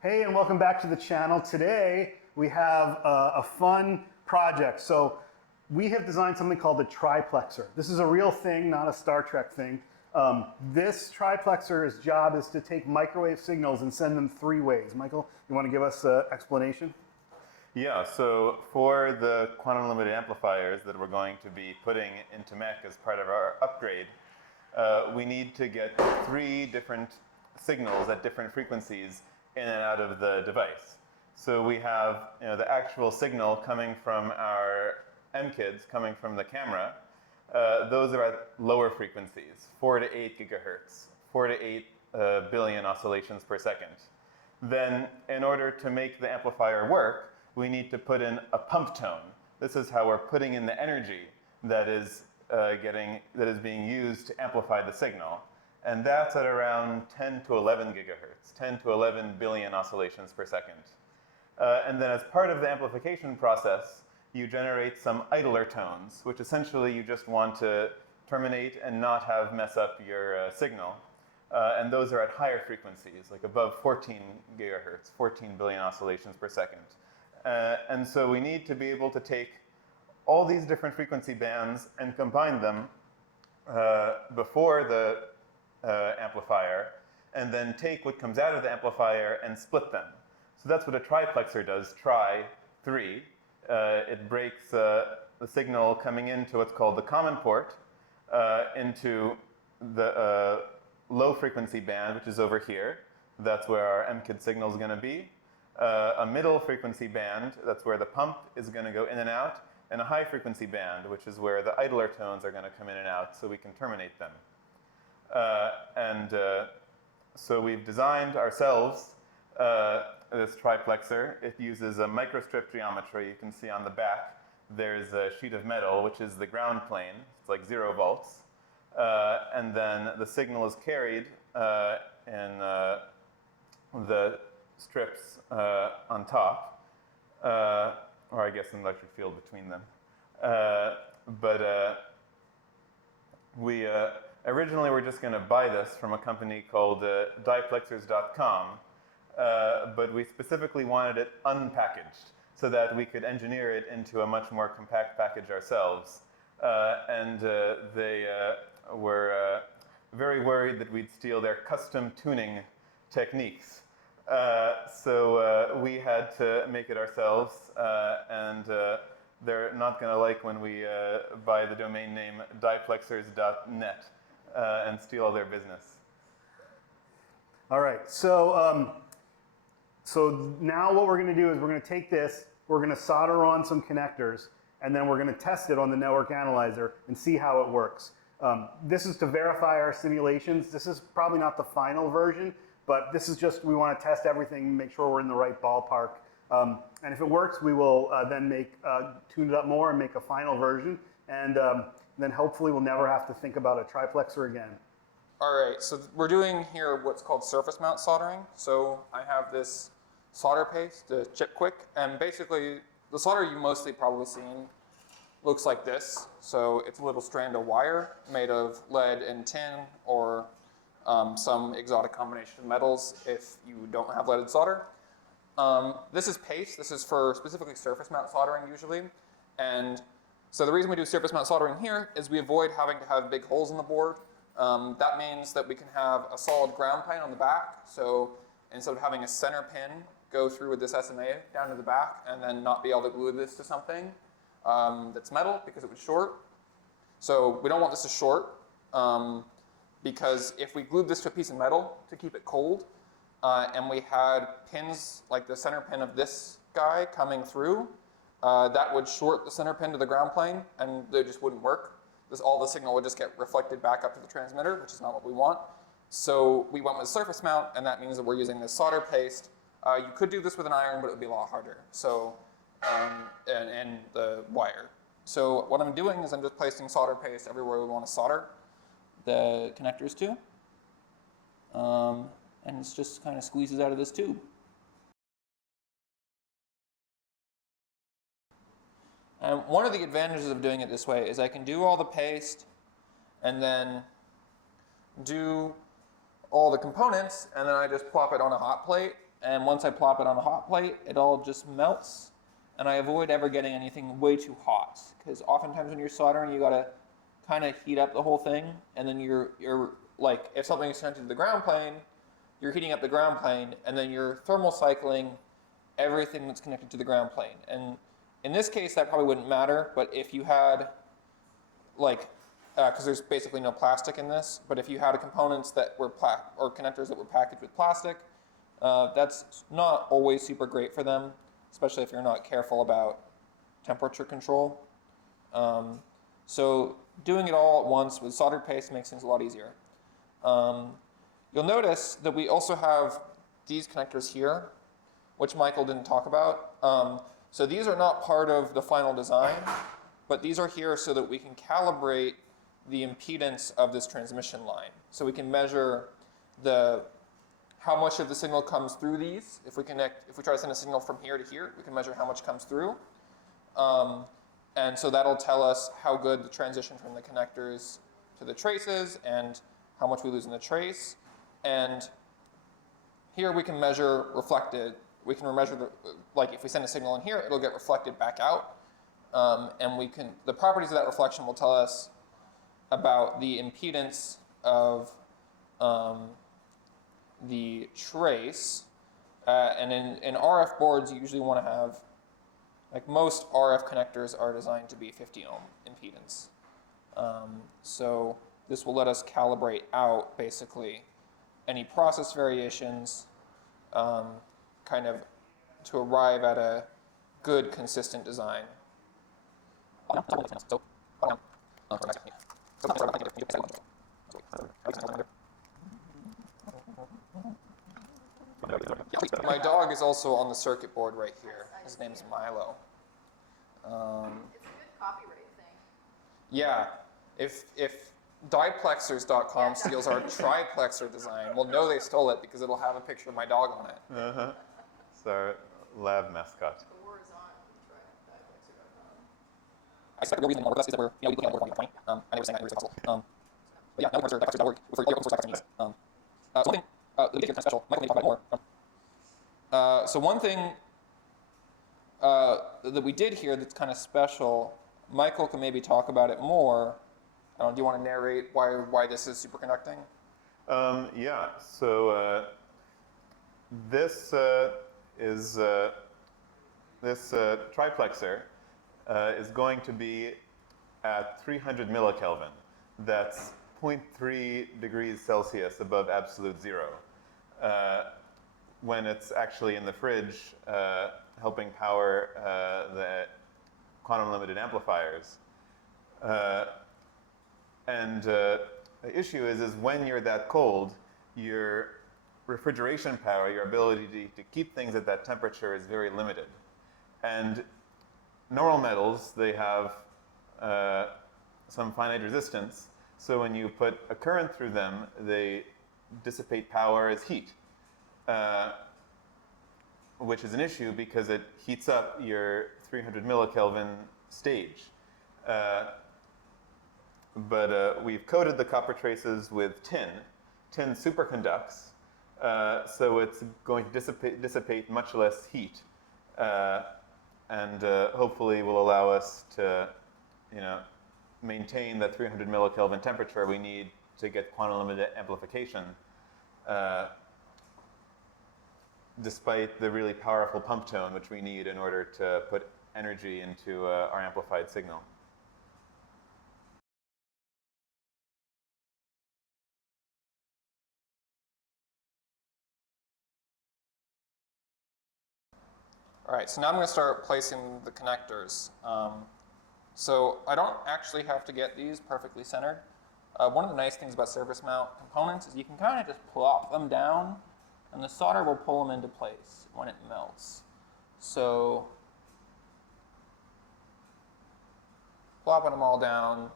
Hey, and welcome back to the channel. Today we have a fun project. So we have designed something called the triplexer. This is a real thing, not a Star Trek thing. This triplexer's job is to take microwave signals and send them three ways. Michael, you want to give us an explanation? Yeah, so for the quantum limited amplifiers that we're going to be putting into MEC as part of our upgrade, we need to get three different signals at different frequencies in and out of the device. So we have the actual signal coming from our MKIDs, coming from the camera. Those are at lower frequencies, 4 to 8 gigahertz, 4 to 8 billion oscillations per second. Then, in order to make the amplifier work, we need to put in a pump tone. This is how we're putting in the energy that is being used to amplify the signal. And that's at around 10 to 11 gigahertz, 10 to 11 billion oscillations per second. And then as part of the amplification process, you generate some idler tones, which essentially you just want to terminate and not have mess up your signal. And those are at higher frequencies, like above 14 gigahertz, 14 billion oscillations per second. And so we need to be able to take all these different frequency bands and combine them before the amplifier, and then take what comes out of the amplifier and split them. So that's what a triplexer does, tri-3. It breaks the signal coming into what's called the common port into the low frequency band, which is over here. That's where our MKID signal is going to be. A middle frequency band, that's where the pump is going to go in and out, and a high frequency band, which is where the idler tones are going to come in and out so we can terminate them. So we've designed ourselves this triplexer. It uses a microstrip geometry. You can see on the back there's a sheet of metal, which is the ground plane. It's like 0 volts. And then the signal is carried in the strips on top, or I guess an electric field between them. We originally were just going to buy this from a company called diplexers.com, but we specifically wanted it unpackaged so that we could engineer it into a much more compact package ourselves. They were very worried that we'd steal their custom tuning techniques. So we had to make it ourselves, and they're not going to like when we buy the domain name diplexers.net and steal all their business. All right, so now what we're going to do is we're going to take this, we're going to solder on some connectors, and then we're going to test it on the network analyzer and see how it works. This is to verify our simulations. This is probably not the final version, but this is just, we want to test everything, make sure we're in the right ballpark. And if it works, we will then tune it up more and make a final version. And then hopefully we'll never have to think about a triplexer again. All right, so we're doing here what's called surface mount soldering. So I have this solder paste, the chip quick, and basically the solder you've mostly probably seen looks like this. So it's a little strand of wire made of lead and tin, or some exotic combination of metals if you don't have leaded solder. This is paste. This is for specifically surface mount soldering usually. And so the reason we do surface mount soldering here is we avoid having to have big holes in the board. That means that we can have a solid ground plane on the back. So instead of having a center pin go through with this SMA down to the back and then not be able to glue this to something that's metal because it would short. So we don't want this to short because if we glued this to a piece of metal to keep it cold and we had pins like the center pin of this guy coming through, that would short the center pin to the ground plane and they just wouldn't work. All the signal would just get reflected back up to the transmitter, which is not what we want. So we went with surface mount, and that means that we're using this solder paste. You could do this with an iron, but it would be a lot harder. So, and the wire. So what I'm doing is I'm just placing solder paste everywhere we want to solder the connectors to. And it just kind of squeezes out of this tube. And one of the advantages of doing it this way is I can do all the paste and then do all the components, and then I just plop it on a hot plate and once I plop it on a hot plate, it all just melts, and I avoid ever getting anything way too hot, because oftentimes when you're soldering, you gotta kind of heat up the whole thing, and then you're like, if something is connected to the ground plane, you're heating up the ground plane, and then you're thermal cycling everything that's connected to the ground plane. And in this case, that probably wouldn't matter, but if you had, like, because there's basically no plastic in this, but if you had components that were or connectors that were packaged with plastic, that's not always super great for them, especially if you're not careful about temperature control. So doing it all at once with soldered paste makes things a lot easier. You'll notice that we also have these connectors here, which Michael didn't talk about. So these are not part of the final design, but these are here so that we can calibrate the impedance of this transmission line. So we can measure how much of the signal comes through these. If we try to send a signal from here to here, we can measure how much comes through. And so that'll tell us how good the transition from the connectors to the traces and how much we lose in the trace. And here we can measure reflected. We can measure like if we send a signal in here, it'll get reflected back out. And the properties of that reflection will tell us about the impedance of the trace. And in RF boards, you usually want to have, like most RF connectors are designed to be 50 ohm impedance. So this will let us calibrate out basically any process variations kind of to arrive at a good, consistent design. My dog is also on the circuit board right here. His name's Milo. It's a good copyright thing. Yeah, if TWPAs.com steals our triplexer design, we'll know they stole it because it'll have a picture of my dog on it. Uh-huh. It's our lab mascot. The war is on. Triplexer.com. I suspect the real reason we work with us is that we're looking at more point. I never saying that as possible. But yeah, now TWPAs.org for all your open source needs. So one thing that we did here kind of special, Michael may talk about it more. So one thing that we did here that's kind of special, Michael can maybe talk about it more. Do you want to narrate why this is superconducting? Yeah, so this triplexer is going to be at 300 millikelvin. That's 0.3 degrees Celsius above absolute zero. When it's actually in the fridge helping power the quantum limited amplifiers. And the issue is when you're that cold, your refrigeration power, your ability to keep things at that temperature is very limited. And normal metals, they have some finite resistance. So when you put a current through them, they dissipate power as heat, which is an issue because it heats up your 300 millikelvin stage. But we've coated the copper traces with tin. Tin superconducts, so it's going to dissipate much less heat, and hopefully will allow us to, maintain that 300 millikelvin temperature we need to get quantum limited amplification, despite the really powerful pump tone which we need in order to put energy into our amplified signal. All right, so now I'm going to start placing the connectors. So I don't actually have to get these perfectly centered. One of the nice things about surface mount components is you can kind of just plop them down, and the solder will pull them into place when it melts. So plopping them all down.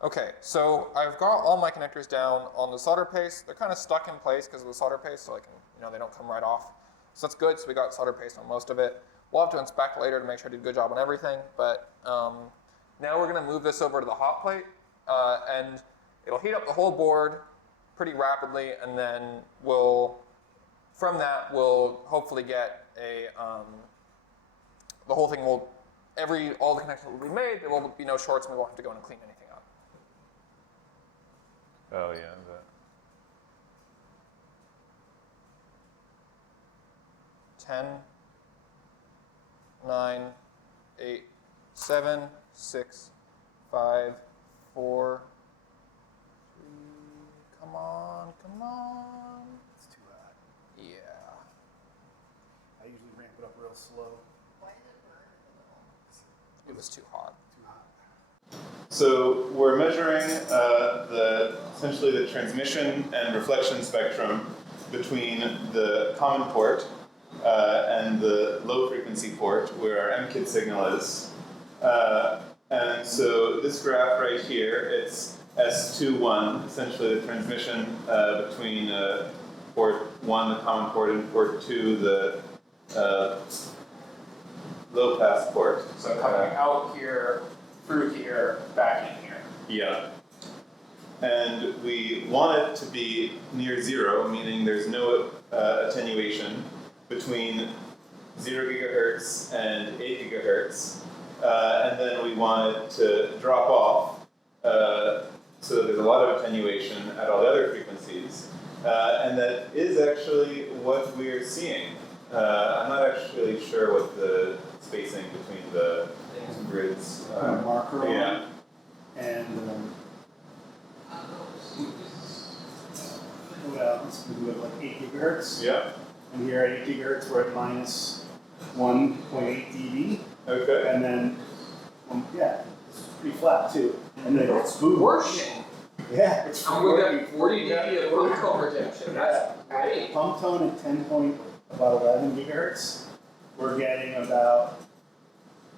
Okay, so I've got all my connectors down on the solder paste. They're kind of stuck in place because of the solder paste, so I can, they don't come right off. So that's good. So we got solder paste on most of it. We'll have to inspect later to make sure I did a good job on everything, but now we're going to move this over to the hot plate, and it'll heat up the whole board pretty rapidly, and then from that, we'll hopefully get the whole thing will, all the connections will be made, there will be no shorts, and we won't have to go in and clean anything up. Oh yeah. 10, 9, 8, 7, 6, 5, 4, 3, come on. It's too hot. Yeah. I usually ramp it up real slow. Why did it burn in the middle? It was too hot. Too hot. So we're measuring essentially the transmission and reflection spectrum between the common port and the low frequency port where our MKID signal is. And so this graph right here, it's S21, essentially the transmission between port 1, the common port, and port 2, the low pass port. So coming out here, through here, back in here. Yeah. And we want it to be near zero, meaning there's no attenuation between 0 gigahertz and 8 gigahertz. And then we want it to drop off so that there's a lot of attenuation at all the other frequencies. And that is actually what we're seeing. I'm not actually sure what the spacing between the grids Put a marker on yeah. it. And well, we do it like 8 gigahertz. Yeah. And here at 8 gigahertz, we're at minus 1.8 dB. Okay. And then, yeah, it's pretty flat too. And then it's smooth. Yeah, it's And we got 40 dB of pump tone rejection. That's great. Pump tone at 11 gigahertz. We're getting about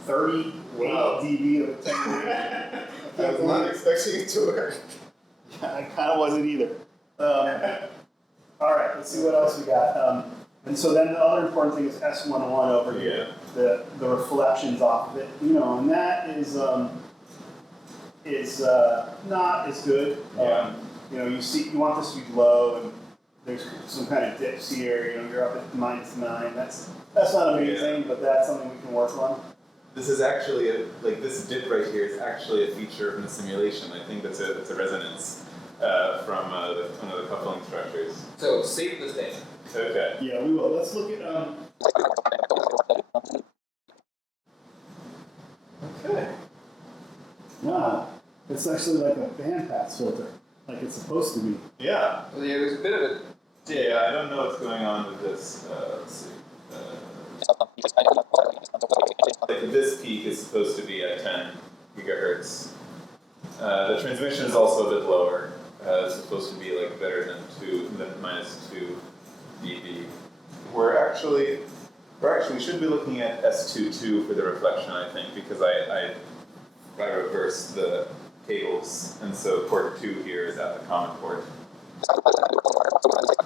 38 dB of attenuation. I was not expecting it to work. I kind of wasn't either. All right, let's see what else we got. And so then the other important thing is S11 over here. The reflections off of it, and that is not as good. Yeah. You want this to be low, and there's some kind of dips here. You're up at minus 9. That's not amazing, but that's something we can work on. This is actually this dip right here is actually a feature in the simulation. I think that's a resonance from one of the coupling structures. So save this data. Okay. Yeah, we will. Let's look at. Okay. Wow, it's actually like a bandpass filter, like it's supposed to be. Yeah. Well, yeah, there's a bit of it. Yeah, I don't know what's going on with this. Let's see. This peak is supposed to be at 10 gigahertz. The transmission is also a bit lower. It's supposed to be better than minus 2 dB. We should be looking at S22 for the reflection, I think, because I reversed the cables, and so port 2 here is at the common port.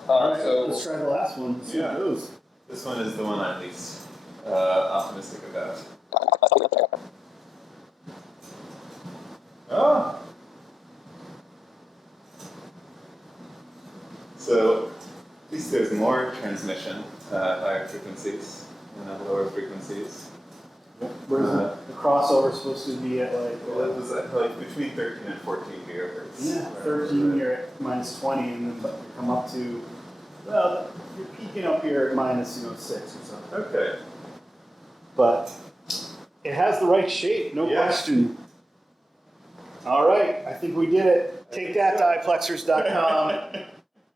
Alright, So let's try the last one. See how it goes. This one is the one I'm least optimistic about. Oh! So, at least there's more transmission at higher frequencies than at lower frequencies. Where's the crossover supposed to be at Well, it was at between 13 and 14 gigahertz. Yeah, 13 you're at minus 20, and then you come up to, well, you're peaking up here at minus 6 or something. Okay. But it has the right shape, no question. All right, I think we did it. Take that, TWPAs.com.